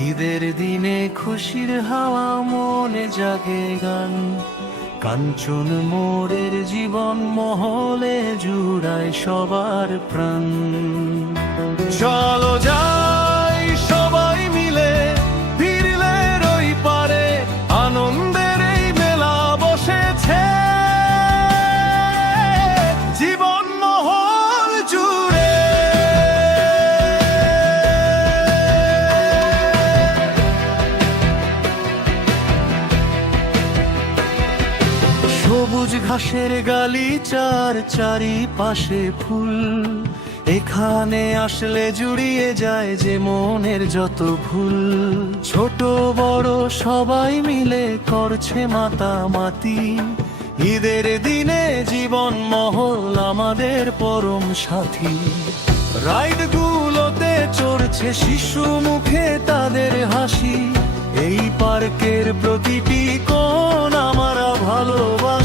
ঈদের দিনে খুশির হাওয়া মনে জাগে গান, কাঞ্চন মোড়ের জীবন মহলে জুড়ায় সবার প্রাণ। চলো যাই সবাই মিলে ফিরলের ওই পারে, আনন্দের এই মেলা বসেছে জীবন মহল জুড়ে। সবুজ ঘাসের গালিচার চারিপাশে ফুল, এখানে আসলে জুড়িয়ে যায় যে মনের যত ভুল। ছোট বড় সবাই মিলে করছে মাতামাতি, ঈদের দিনে জীবন মহল আমাদের পরম সাথী। রাইডগুলোতে চড়ছে শিশু, মুখে তাদের হাসি, এই পার্কের প্রতিটি কোণ আমরা ভালোবাসি।